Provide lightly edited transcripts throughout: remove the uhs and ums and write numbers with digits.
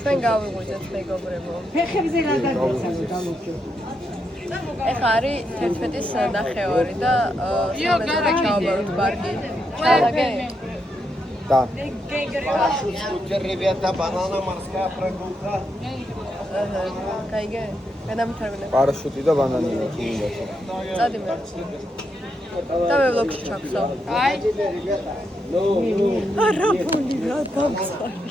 ჩვენ გავიღვიძეთ მეგობრებო. ფეხებზე რა დაგეცადო დამოჭო. ეხლა არის 11-ის 9:30 და ჩავაბაროთ პარკი. ჩავაგე? Да. Ребята, банана, морская прогулка. Кайге? გადამითარგმნე. Парашюти და ბანანი გინდაში. წადი მე. და მე ვლოგში ჩაქვსო. აი. არა ბული რა დამცარი.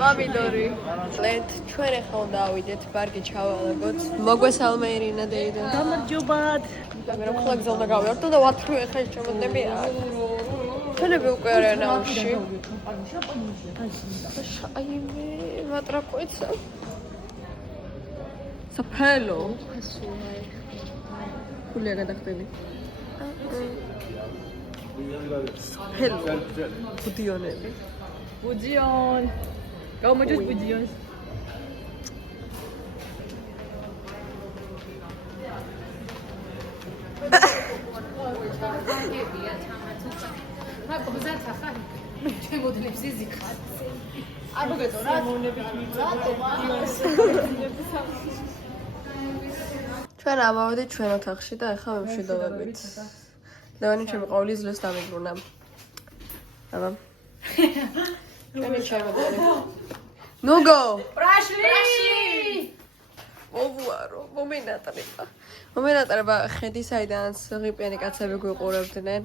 მამიდორი. ლეთ ჩვენ ახლა უნდა ავიდეთ პარკი ჩავალაგოთ. მოგვესალმე ირინა დეიდა. გამარჯობათ. მე რომ ხლა გზელდა გავიარდო და ვათრუ ახლა შემოდნებია. ჩვენები უკვე არიან აუში. აი მე ვატრაკოიცა. საფელო. ხულია გადახდები. საფელო. ბუდიონები. ბუდიონ. გამოჯოს ბუდიონს. ჩვენ ამავდით ჩვენ ოთახში და ახლა მშვიდობებით. ლევანი ჩემი ყოველი ძლოს დამიბრუნა. აბა. ჩვენი ჩემოდანი. ნუგო! პრაშლი! მოვუარო, მომენატრება. მომენატრება ხედი საიდანაც ღიპიანი კაცები გვიყურებდნენ.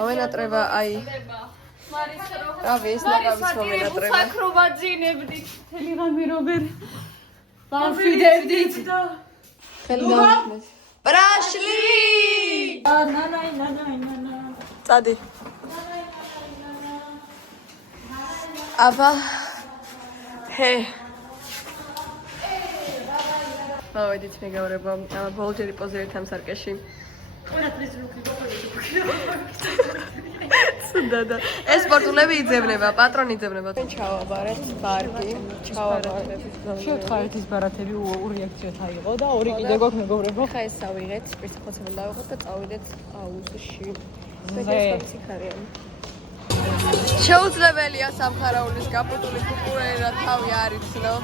მომენატრება აი რავი ეს ნაგავის მომენატრება. საკრობაძინებდით. თელი რამე როგორ ვამფიდებდით და ხელი გავხსნეს. პრაშლი! ნანა. წადი. აბა. ჰე. მოვედით მეგობრებო, ბოლჯერი პოზერით ამ სარკეში. სუნდადა. ეს სპორტულები იძებნება, პატრონი იძებნება. ჩავაბარეთ პარკი, ჩავაბარეთ. შევთხარით ის ბარათები ურიაქციოთ აიღო და ორი კიდე გვაქვს მეგობრებო. ხა ეს ავიღეთ, პირსახოცება დავიღოთ და წავიდეთ აუზში. შეუძლებელია სამხარაულის გაფუჭული კუკურენი რა თავი არ იცნო.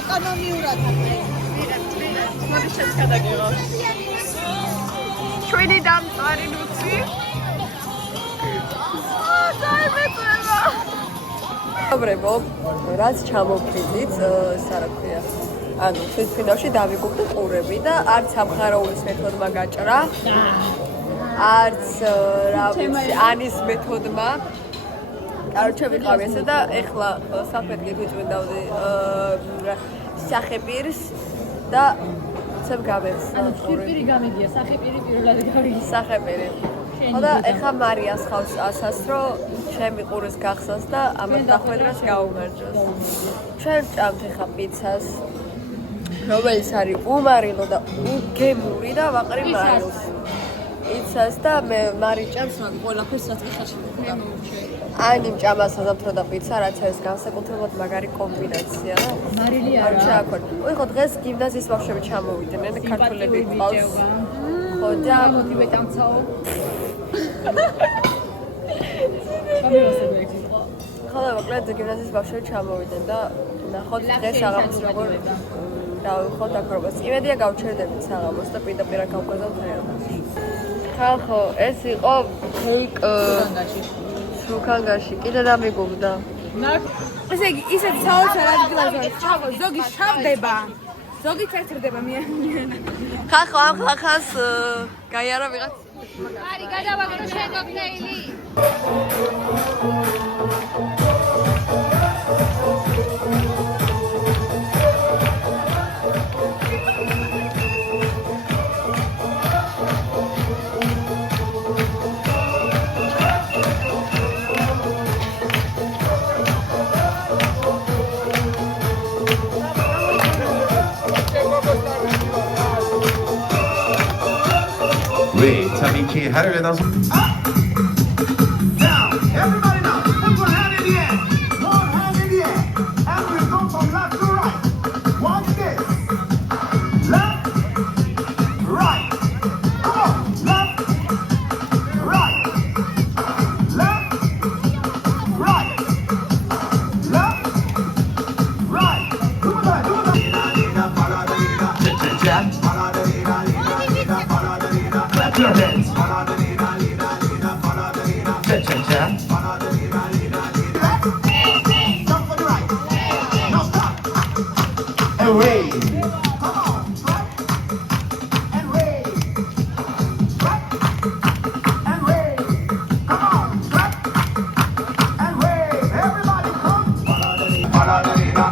ეკონომიურად მოდი შეცადაგეო. ჩვენი დამწარი ნუცი. დაიმეწება. მეგობრებო, რაც ჩამოვხდით, რა ქვია. ანუ თვითფინალში დავიგუგდო ყურები და არც სამხარაულის მეთოდმა გაჭრა. არც რა ვიცი, ანის მეთოდმა. კაროჩე ვიყავი ესე და ეხლა საფეთქი გვიწვიდავდი სახეპირს და ცებ გავეცნო. ხიპირი გამიგია, სახეპირი პირველად გავიგია. სახეპირი. ხო და ეხლა მარიას ხავს ასას რომ ჩემი ყურის გახსას და ამას დახვედრას გაუმარჯოს. ჩვენ ჭამთ ეხლა პიცას. რომელიც არის უმარილო და უგემური და ვაყრი მარილს. პიცას და მე მარი ჭამს ყველაფერს რაც ხალხში მომჩე. ani მჭამას აზამთრო და პიცა რაც არის განსაკუთრებულად მაგარი კომბინაცია. მარილი არა. არ ჩააქორ. ой, ხო დღეს გიმნაზიის ბავშვები ჩამოვიდნენ, ქართველები ყავს. ხო და მოტივე დამცაო. გამოსაგები. ხო და მოკლედ გიმნაზიის ბავშვები ჩამოვიდნენ და ნახოთ დღეს აღამს როგორ დავიხოთ აკრობას. იმედია გავჩერდებით საღამოს და პირდაპირ გავგაზავთ აეროპორტში. ხო, ეს იყო ფეიკ შუქანგაში. კიდე დამიგუგდა. ესე იგი, ისეთ საოცარ ადგილაზე ჩავო, ზოგი შავდება. ზოგი ჩერდება მიანა. ხახო, ამ ხახას გაიარა ვიღაც. არი, გადავაგდო შენ კოქტეილი. Wait, amici, how do we dance? Now, everybody now, put your hand in the air. One hand in the air. And we'll go from left to right. Watch this. Left, Clap your hands. Cha-cha-cha. And wave.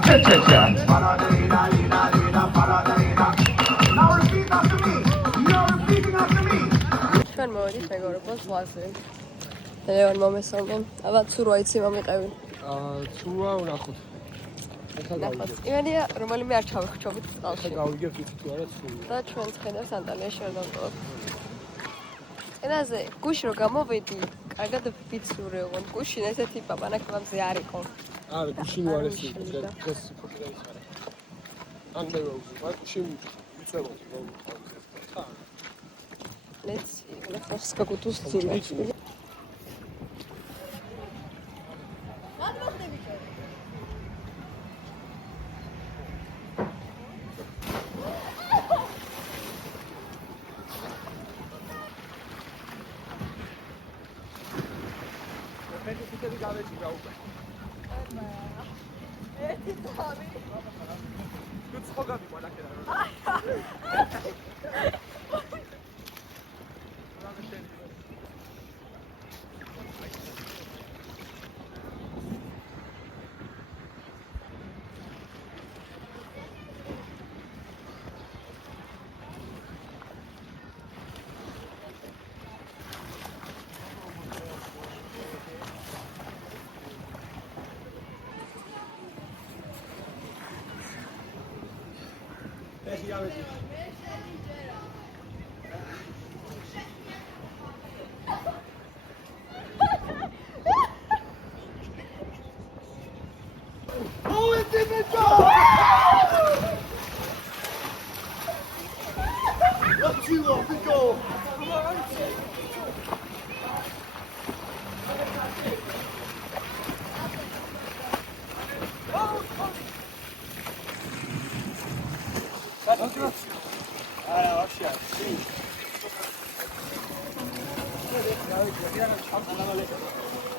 Cha-cha-cha. Now repeat after me. You're repeating after me. ჩვენ მოვედით მეგობრებო ზღვაზე. ლევან მომესალმო. ალბათ სურვა იცი მომიყევი. სურვა ვნახოთ. ნახოთ. იმედია რომელიმე არ ჩავიხჩობით წყალში. გავიგებთ იცი თუ არა სურვა. და ჩვენს ხედავს ანტალიაში ვერ დავყავთ. ენაზე გუში რო გამოვედი, კარგად ვიცურე ოღონდ გუშინ ესეთი პაპანაკებამზე არ იყო. არა, გუშინ არ ეს დღეს ფოტო ის არა. ან მე ვუძვარ, გუშინ ვიწევოდი რომ ხალხი. Let's see. Let's go to the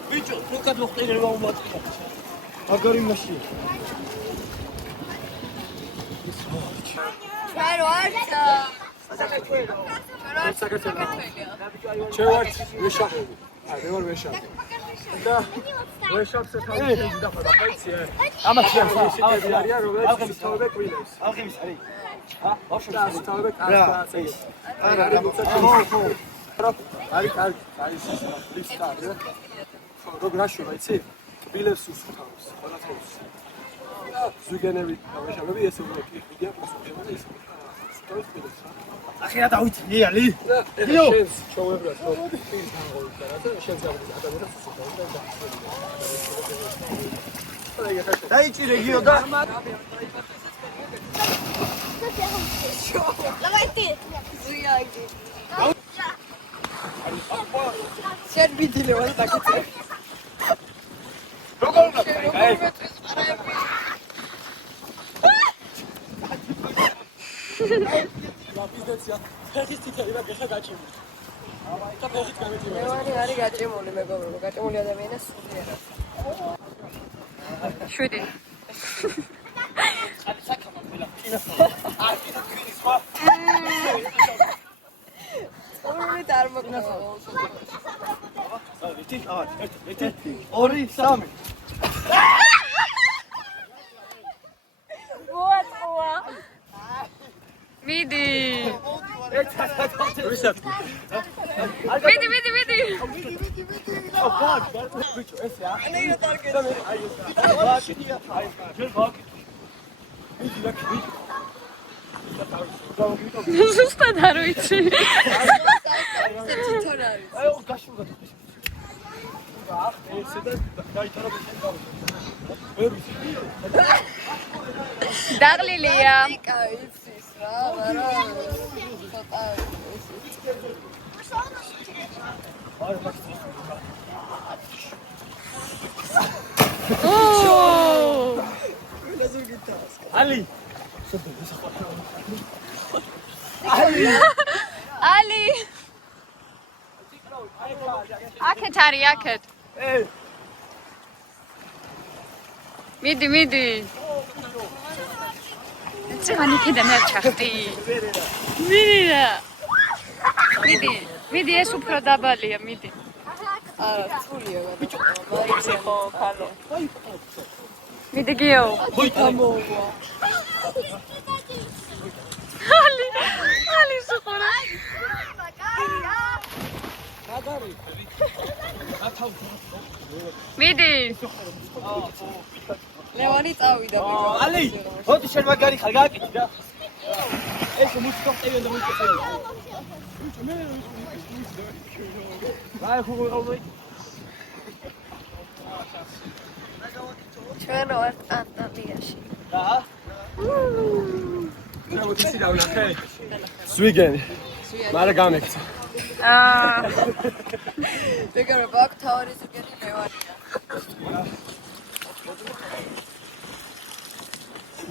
Bicho, nunca te mostré que le vamos a matar. Agora imagina. ჩვენ ვართ ჩვენ ვართ ვეშაპები. მე ვარ ვეშაპი. და ვეშაპს თავი დაფარა, ხაიცი? ამას ისეთი არიან, რომელიც თავები კვირავს. Alchemist, allez. ბავშვი თავები კარგად წეს. არის ლისტარი. როგორ გაშულა, იცი? ბილებს უსხავს, ყველაფერს. ზუგენები ვეშაპები ესე უნდა იყიდიან, მოსულები ისე. Achia David, ali. შენს ჩოვებრას რომ ის მაღოლი და შენს ადამიანებს უსწავლო. Დაიჭირე გიო და შენ ვიდილე ვარ დაგიწე. როგორ უნდა? აი. ბიზნესია. ფეხის თითები და გეხა გაჭიმული. და ფეხით გამეჭიმული. ლევანი არის გაჭიმული მეგობრებო, გაჭიმული ადამიანის სული არა. 7. ორი არ მოგნახავ. ერთი, ერთი, ორი, სამი. მოაწვა. მიდი. მიდი. Bicho, esse é. ნეირო დარგე. ზუსტად არ ვიცი. თვითონ არის. აი, გაშურდა თუ. ესე და გაიტარა ბიჭი. ვერ ვიცი. დაღლილია. იკა იცის რა, მაგრამ ცოტა Ali. ალი აქეთ არის აქეთ მიდი წევანი ქედან არ ჩახტი მიდი ეს უფრო დაბალია მიდი არა ცულია მაგარი ხო ხალე მიდი გიო გამოვა ალი სუპარა მიდი ლევანი წავიდა ალი ხოდი შენ მაგარი ხარ გააკეთე და ეს მუსიკა წევი და მუსიკა წევი აი ხო ყავი ჩვენ ვართ ანტალიაში და მოთისი დავნახე სვიგენი მარა გამექცა ეგრე ბაკ თავარი ზუგენი ლევანია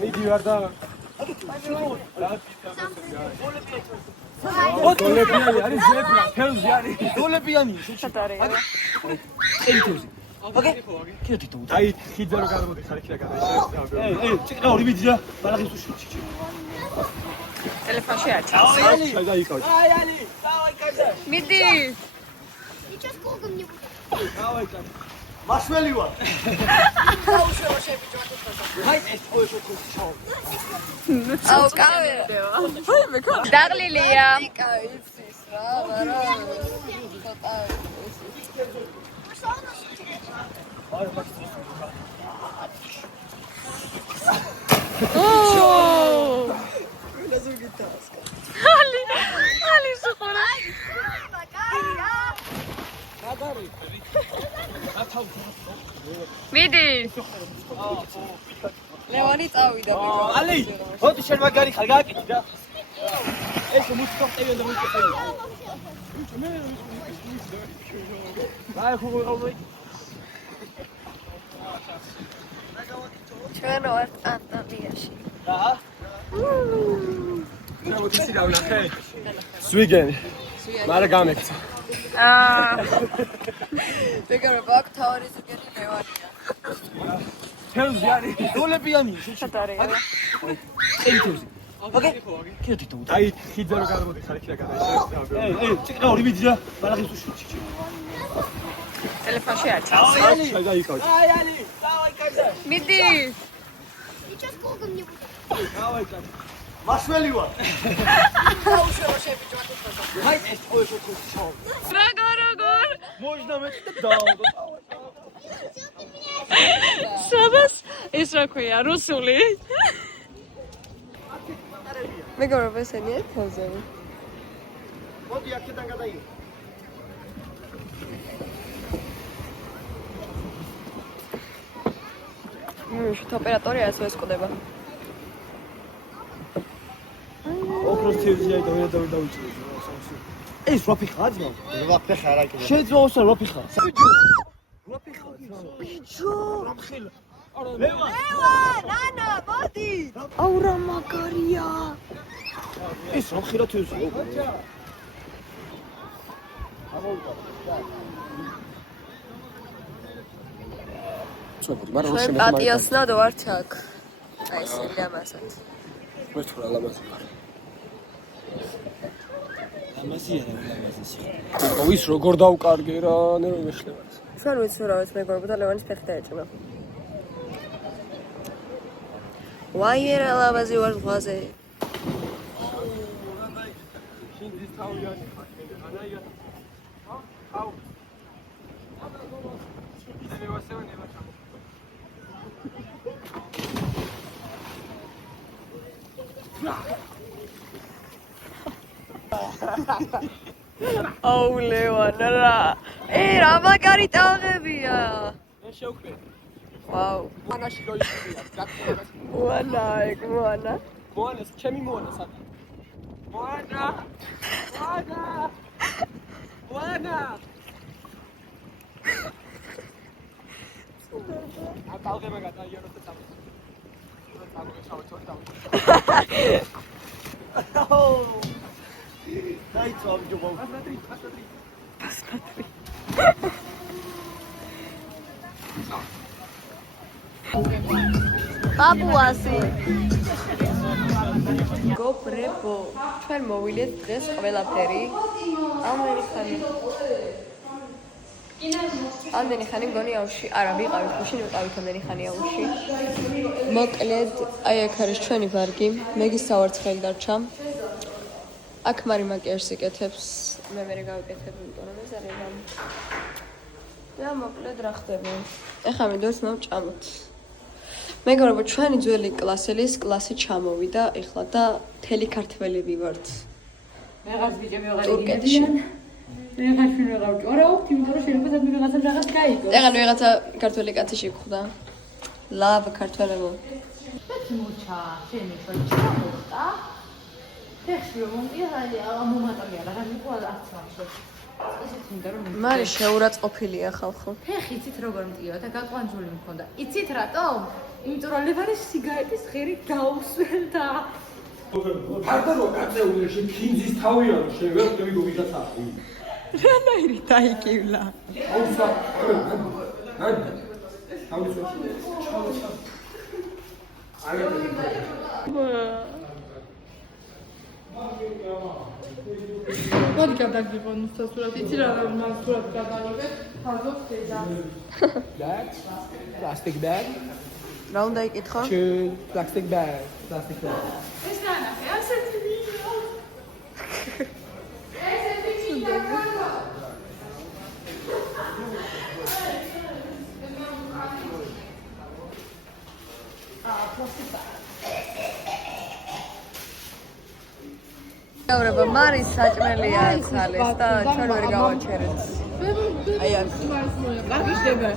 მიდი ვარ და დოლებიანი არის ზებრა თევზი არის დოლებიანი ოკეი კიოთი თუ აი ხიძა რო გადამოდი ხარ იქა გადაიშე ეი ჭიკა ორი მიდი და ბალაღი სუში ტელეფონში არ აი დაიკავე აი ალი დავაი კადა მიდი Ничего сколько мне будет? დავაი კადა მაშველი ვარ აუშევა შებიჭო აი ეს ყოველშო ხოჩო აუ კავე დაღლილია კავე იცის რა არა ცოტა Пошел на ალი სუპარა მიდი ლევანი წავიდა ალი ხოდი შენ მაგარი ხარ გააკეთე და ეს მუსიკა წევი და მუსიკა წევი აი ხო ყავი ჩვენ ვართ ანტალიაში და მოთისი დავნახე სვიგენი მარა გამექცა ეგრე ბაკ თავარი ზუგენი ლევანია თევზი არის დოლებიანი ეი თევზი ოკეი კიოთი თუ აი ხიძა რო გადამოდი ხარ იქა გადაიშე ეი ჭიკა ორი მიდი და ბალაღი სუში ტელეფონში არ აი დაიკავე აი ალი დავაი კადა მიდი Ничего сколько мне будет? დავაი კადა მაშველი ვარ აუშევა შებიჭო აი ეს ყოველშო ხოჩო როგორ მოიჯნა მე და სადას ეს რა ქვია რუსული მეგობრებო ესენია თევზები მოდი აქედან გადაიღე შუთ ოპერატორი ასე ესკოდება ოქროს თევზი აი დავიჭირე ეს როფიხა ძმა როფიხა რა იქნება შეძვაოსა როფიხა როფიხა ბიჭო რამხილა ლევა ნანა მოდი აუ რა მაგარია ეს რამხილა თევზი ჩვენ პატიოსნად ვართ აქ აი ეს ლამაზად მე თუ რა ლამაზი ვარ ლამაზია რა ის როგორ დავკარგე რა ნე მეხლება ჩვენ ვიცურავთ მეგობრებო და ლევანის ფეხი დაეჭნა ვაიერა ლამაზი ვარ ზღვაზე აუ ლევან რა რა მაგარი ტალღებია მე შევხვდი ვაუ მანაში როიქია გაკეთებას მოანა მოანას ჩემი მოანა სადა მოანა ატალღება გადაიარო და წავედი დაიცვა ვიჯობა. პაპუასი. გობრებო, ჩვენ მოვიდეთ დღეს ყველაფერი ამდენი ხანი მგონი აუში არა ვიყავით გუშინ ვიყავით ამდენი ხანი აუში მოკლედ აი აქ არის ჩვენი ვარგი მე გისავარცხელი დარჩა აქ მარი მაკიაჟს იკეთებს მე მერე გავიკეთებ იმიტომ რომ ეს არის რამ და მოკლედ რა ხდება ეხლა მიდოს მოვჭამოთ მეგობრებო ჩვენი ძველი კლასელის კლასი ჩამოვიდა ეხლა და მთელი ქართველები ვართ მეღაც ბიჭები თურქეთში მეღაც ვიღავ ორა უქთი იმიტომ რომ შეიძლება მე ვიღაცა რაღაც გაიგო ეხლა ვიღაცა ქართველი კაცი შეგხვდა ლավ ქართველებო მოჩა ჩემი ჩამოვდა ფეხში რომ მომიარა მომატალია რაღაც იყო აცვაშო ისეთ მინდა რომ მარი შეურაცხყოფილია ხალხო ფეხი იცით როგორ მტიოდა და გაყვანჯული მქონდა იცით რატომ იმიტომ რომ ლევარის სიგარეტის ღერი გაუსვენდა ფარდა რო გაწეული შე ფინძის თავია რომ შევერ მე ვიღაცა რანაირი დაიკივლა აუსა აუსა მოდი გადაგიღო ნუსასურად იცი რა მას სულად გადავიღე ხაზობს დედა bag plastic bag რა უნდა იკითხო plastic bag ეს განახე ასეთი ვიდეო გავრება მარის საჭმელია აცალეს და ჩვენ ვერ გავაჩერეთ აი აქ გაგიშდება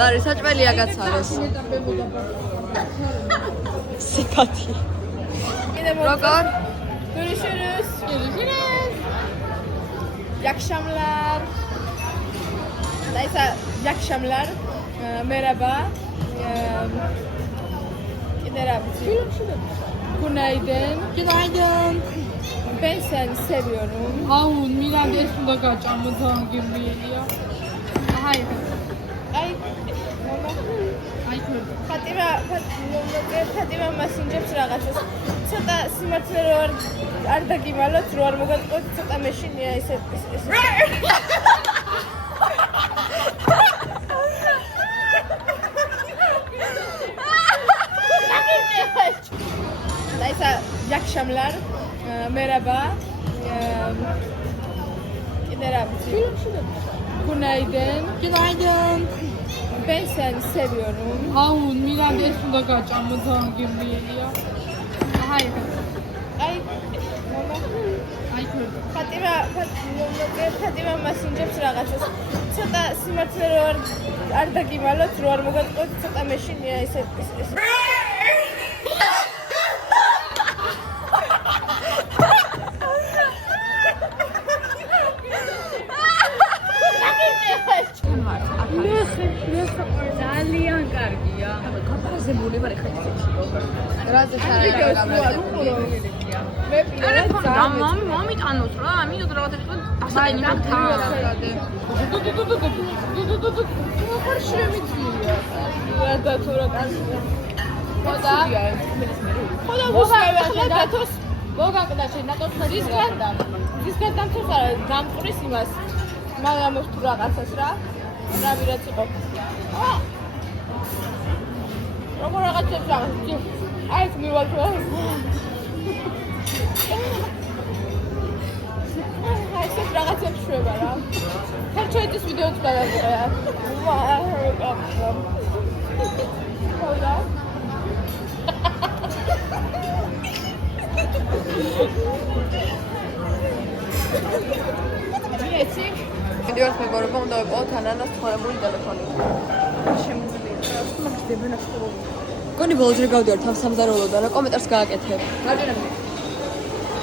მარის საჭმელია გაცალეს სიკათი როგორ Görüşürüz. İyi akşamlar. Neyse, iyi akşamlar. Merhaba. Günaydın. Günaydın. Ben seni seviyorum. Avun, Milan Desunda kaçacağımız doğum günü ya. Hayır. Ay. Ay gördüm. Fatima messenger's რაღაცას. ცოტა სიმართლე რო არ დაგიმალოთ, რო არ მოგატყოთ, ცოტა მეშინია ესე. Neyse, iyi akşamlar. Merhaba. Günaydın. Günaydın. Ben seni seviyorum. Avun, Milan Desunda kaçacağımız doğum günü ya. Hayır. Ay. Ay gördüm. Fatima messenger's რაღაცას. ცოტა სიმართლე რო არ დაგიმალოთ, რო არ მოგატყოთ, ცოტა მეშინია ესე. ძალიან კარგია. გაფაზებული ვარ ეხლა რაზე მე ტელეფონი მომიტანოთ რა, ამიტომ რაღაცა ხდება დასაყენი მაგთან. ხარ შემიძლია. და თუ რა კაცია. ხოდა მოგაყდა დათოს. მოგაყდა შენ დათოს ისგან დამწუხ არა დამწურის იმას. მაგრამ თუ რაღაცას რა. რავი რაც იყო. როგორ რაღაცებს რაღაცა. აი ეს მივაჭრე. აი ეს რაღაცებს შვება რა. ხარჩოეთის ვიდეოც გადავიღე. ხოდა მიდიოთ მეგობრებო, უნდა ვიყავთ ანანას თხოვნებული ტელეფონი. შემიძლია. მაგდება ნახტო. გონი ბოლოს რა გავდივარ თავსამზარეულოდან რა კომენტარს გააკეთებ. გაჭირებდი.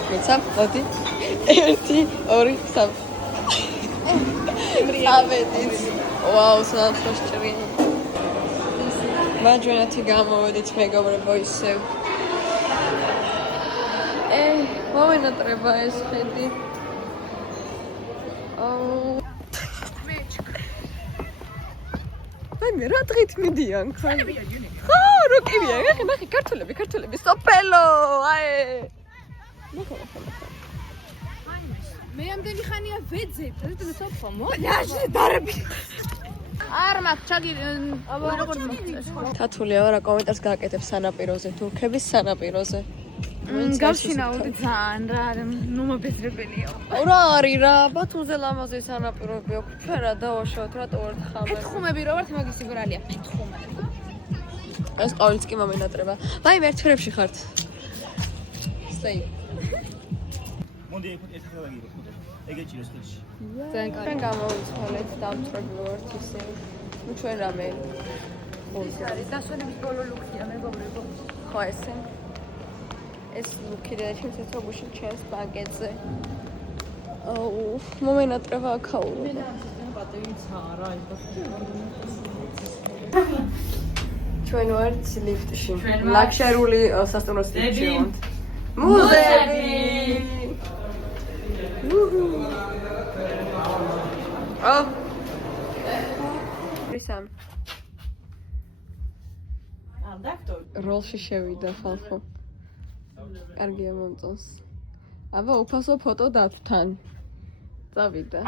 მეცა, მოდი. 1 2 3 ავედით. ვაუ, სანაცვლოდ ჭრიანი. მაჯვენათი გამოვედით მეგობრებო ისევ. მომენატრება ეს ხედი. მე რა დღით მიდიან ხან? ხო, რო კივია, ნახე, ქართულები, სოფელო, აი. მე ამდენი ხანია ვეძებ, და სოფო მონაშე დარები. არ მაქვს ჩაგი როგორ მოწეს. თათულია რა კომენტარს გააკეთებს სანაპიროზე, თურქების სანაპიროზე. გავშინაუდი ძალიან რა, ნუ მობეზრებელია. რა არის რა, ბათუმზე ლამაზი სანაპიროები აქვს. ჩვენ რა დავაშავთ, რატო ვარ ხამე? ხუმები რო ვართ, მაგისი ბრალია. ხუმები. ეს ყოველთვის კი მომენატრება. ვაი, მე ერთერებში ხართ. სტეი. მონდი ეს ხება გიგო. ეგეჭირეს ხელში. ძალიან კარგი. ჩვენ გამოვიცვალეთ დამწრები ვართ ისე. ნუ ჩვენ რამე. არის დასვენების ბოლო ლუქია, მეგობრებო. ხო ესე. ეს ლუქი და ჩემს ეცოგუში ჩემს ბაგეტზე. აუ, მომენატრება აქაურო. ჩვენ ვართ ლიფტში. ლაქშერული სასტუმროს ლიფტში ვართ. მუზეუმი. რისამ? როლში შევიდა ხალხო. კარგია მომწონს. აბა უფასო ფოტო დათთან. წავიდა.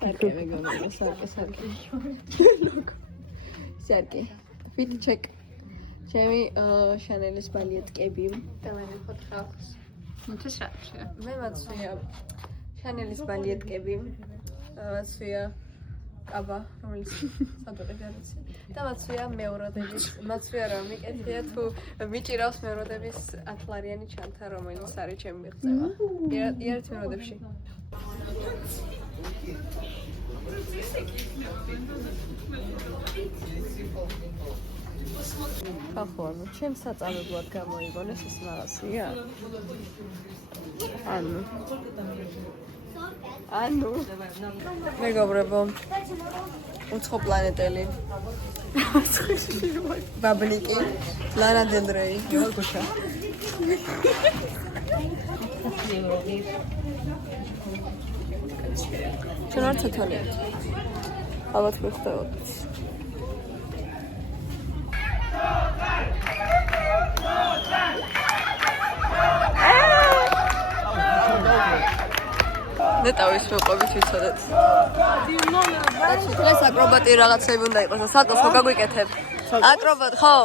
სარკე მეგობრებო, სარკე. ლოგო. სარკე. ფიტ ჩეკ. ჩემი შანელის ბალიეტკები. დავანახოთ ხალხს. მთის რა? მე მაცვია შანელის ბალიეტკები. მაცვია კაბა, რომელიც სადღაც არის. და მაცვია მეუროდების, მაცვია რომ მიკეთია თუ მიჭირავს მეუროდების 10 ლარიანი ჩანთა, რომელიც არის ჩემი მიღწევა. ერთ მეუროდებში. ხახო, ჩემ საწამებლად გამოიგონეს ეს მაღაზია. ანუ მეგობრებო, უცხო პლანეტელი. ბაბლიკი, ლანა დელ რეი, გოჩა. ჩვენ არ ცოთოლეთ. ალბათ მიხდებოდ. ნეტავის მოყვებით ვიცოდეთ. დღეს აკრობატი რაღაცები უნდა იყოს. საკოს ხო გაგვიკეთებ? აკრობატ ხო?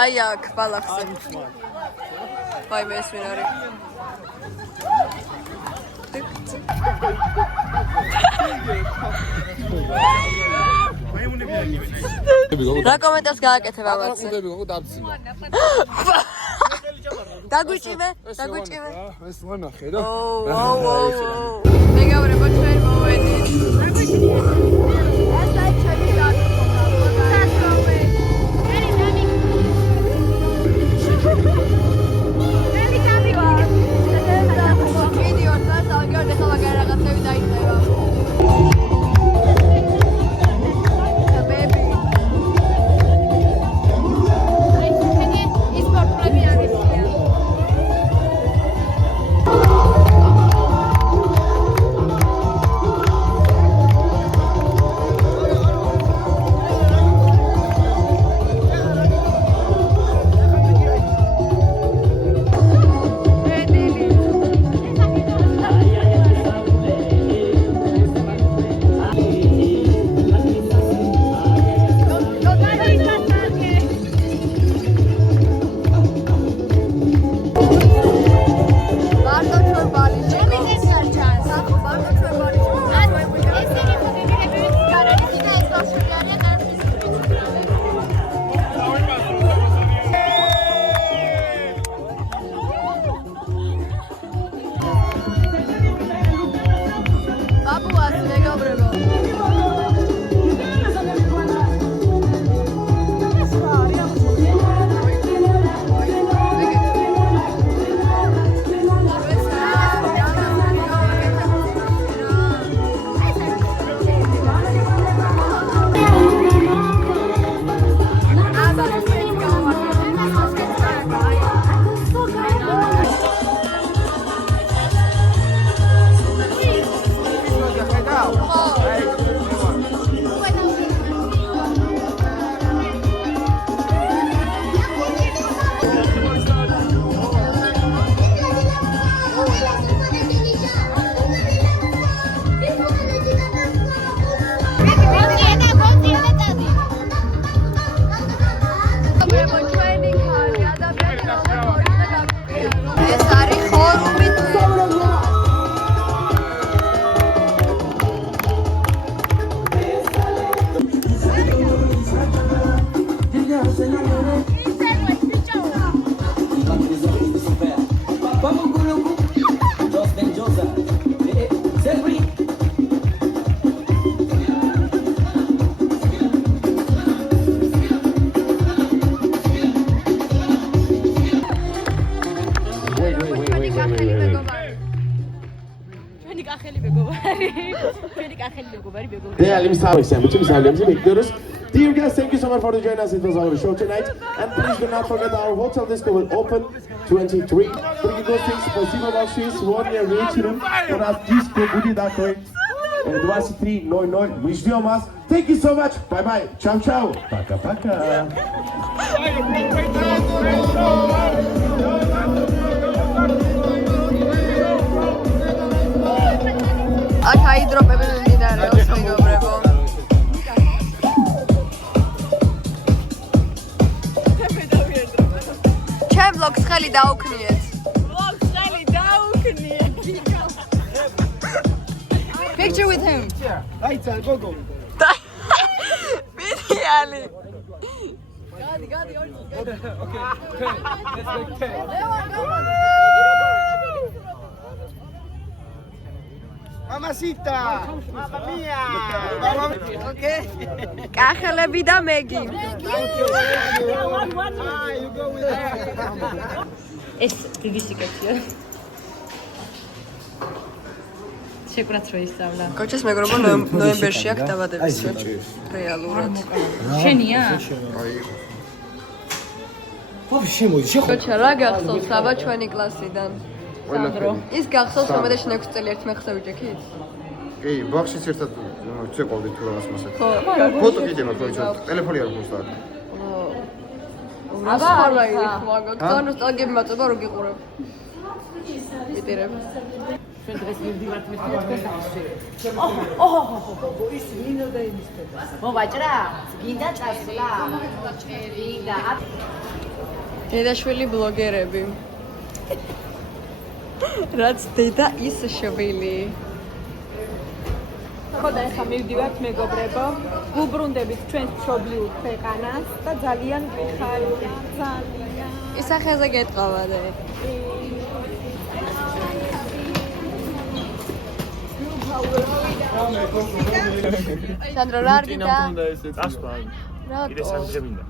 აი აქ ბალახზე. ვაი მე ეს ვინ არის? რა კომენტარს გააკეთებ ამაზე? დაგვიჭიმე? ეს მონახე რა. მეგობრებო, ჩვენ მოვედით. ეს აი ჩემი Dear guests, thank you so much for joining us. It was our show tonight. And please do not forget our hotel disco will open 23. Спасибо большое. Сегодня вечером у нас диско будет открыт 23:00. Мы ждем вас. Thank you so much. Bye-bye. Чао-чао. Пока-пока. აქ აიდროპები მიმდინარეობს მეგობრებო. ჩემ ბლოგს ხელი დაუქნიეთ. Picture with him. აიცა გოგო. მიდიალი. Mamacita! Mamma mia! Okay. კახელები და მეგი. ეს დიდი სიკეთეა. შეკრაც რო ისწავლა. კოჩეს მეგობრებო ნოემბერში აქ დაბადების დღე. რეალურად. შენია? Вообще мой, კოჩა რა გახსოვს აბა ჩვენი კლასიდან? ის გახსოვს რომ მე 6 წელი ერთ მეხსა ვიჭექით? კი, ბაღშიც ერთად ვწეყავდი თუ რაღაც მასაკს. ფოტო კიდე მაქვს ვიჭერთ. ტელეფონი არ გვყავს და. აბა არა იხმაგო. თან სტაგები მაწება რო გიყურებ. ვიტირებ. ჩვენ დღეს მივდივართ მე თქვენთან. ის მინოდა იმისკედა. მოვაჭრა? გინდა წასვლა? გინდა. დედაშვილი ბლოგერები. რაც დედა ის შვილი. ხო და ახლა მივდივართ მეგობრებო. უბრუნდებით ჩვენს მშობლიურ ქვეყანას და ძალიან გიხარია, ძალიან. ისახეზე გეტყავადე. სანდრო რა არ გინდა? წასვლა. კიდე სამჯერ მინდა.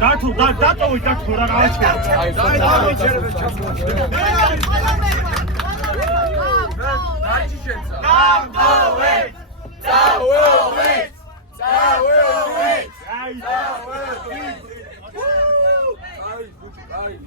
დათო რა Ay,